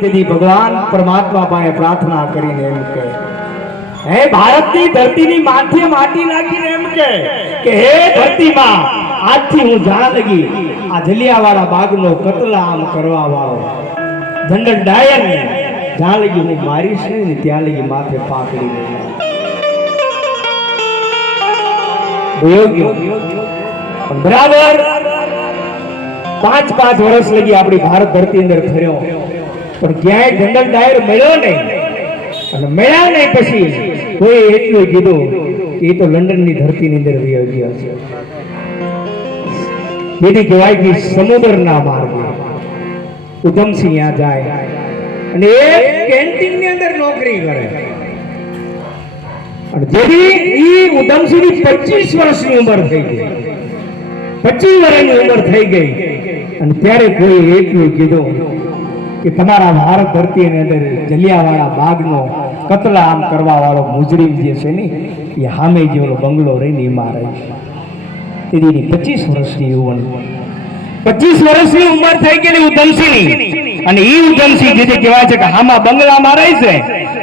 તેથી ભગવાન પરમાત્મા પાસે પ્રાર્થના કરીને એમ કહે, હે ભારતની ધરતીની માથે માટી નાખીને એમ કહે કે હે ધરતીમાં, આજથી હું જ્યાં લગી આ જલિયાવાળા બાગનો કતલ આમ કરવા વાળો જનરલ ડાયરને જ્યાં લગી હું મારીશ ને ત્યાં લગી માથે પાકડી પણ બરાબર 5 વર્ષ લગી આપણી ભારત ધરતી અંદર ફર્યો પણ ક્યાંય જનરલ ડાયર મળ્યો નહીં. અને મળ્યા નહીં પછી કોઈ એટલું કીધું કે એ તો લંડનની ધરતીની અંદર વહી ગયો છે. જેથી કહેવાય કે સમુદ્રના માર્ગે ઉધમસિંહ ત્યાં જાય અને એક કેન્ટીનની અંદર નોકરી કરે. અને જેથી ઈ ઉધમસિંહની 25 વર્ષની ઉંમર થઈ ગઈ, 25 વર્ષની ઉંમર થઈ ગઈ. અને ત્યારે કોઈ એટલું કીધું કે તમારા ભારત ધરતીની અંદર જલિયાવાળા બાગનો કતલ આમ કરવા વાળો મુજરીમ જે છે ને એ સામે જેવો બંગલો રહીને એમાં રહે. તેથી 25 વર્ષની યુવાન, 25 વર્ષની ઉંમર થઈ ગયેલી ઉધમસિંહની. અને ઈ ઉધમસિંહ જેથી કહેવાય છે કે હામાં બંગલામાં રહે છે.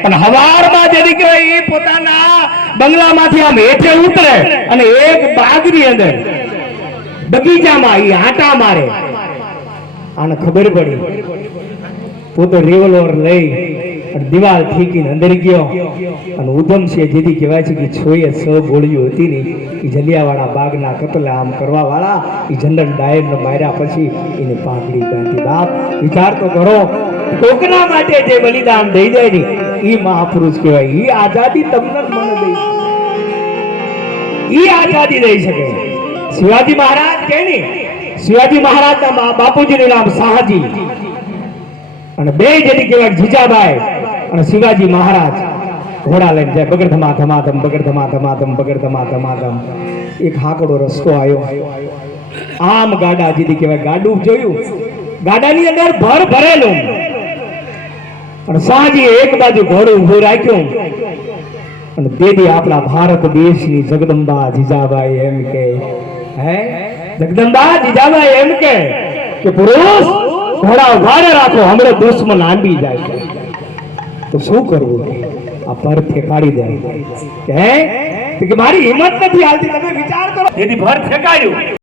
પણ હવારમાં જેથી કહેવાય એ પોતાના બંગલામાંથી આમ હેઠે ઉતરે અને એક બાગની અંદર બગીચામાં એ આટા મારે. આને ખબર પડી, પોતે રિવોલ્વર લઈ અને દિવાલ ઠીકીને અંદર ગયો. અને ઉધમસિંહ જેથી કહેવાય છે કે 6 ગોળીઓ હતી ને એ જલિયાવાળા બાગના કતલ આમ કરવા વાળા એ જનરલ ડાયરને માર્યા પછી એને પાઘડી બાંધી. બાપ વિચાર તો કરો, કોકના માટે જે બલિદાન દઈ દે ને એ મહાપુરુષ કહેવાય. એ આઝાદી તમને મને દઈ, એ આઝાદી દઈ શકે. શિવાજી મહારાજ કે નહીં, શિવાજી મહારાજના બાપુજીનું નામ શાહજી અને બે જેથી કહેવાય જીજાબાઈ અને શિવાજી મહારાજ ઘોડા લઈને જાય. બગડ ધમા ધમાધમ, બગડ ધમા ધમાધમ, બગડ ધમા ધમાધમ. એક હાકડો રસ્તો આવ્યો, આમ ગાડા જેથી કહેવાય ગાડું જોયું, ગાડાની અંદર ભર ભરેલું. અને શાહજી એક બાજુ ઘોડું ઉભું રાખ્યું. અને તેથી આપણા ભારત દેશની જગદંબા જીજાબાઈ એમ કે, હે જગદંબા જીજાબાઈ એમ કે પુરુષ ઘોડા ઉભા રાખો, હમણાં દુશ્મન આંબી જાય છે. તો શું કરવું? આ ભર ઠેકાડી દે કે મારી હિંમત નથી હાલતી. તમે વિચાર કરો. જેથી ભર ઠેકાડ્યું.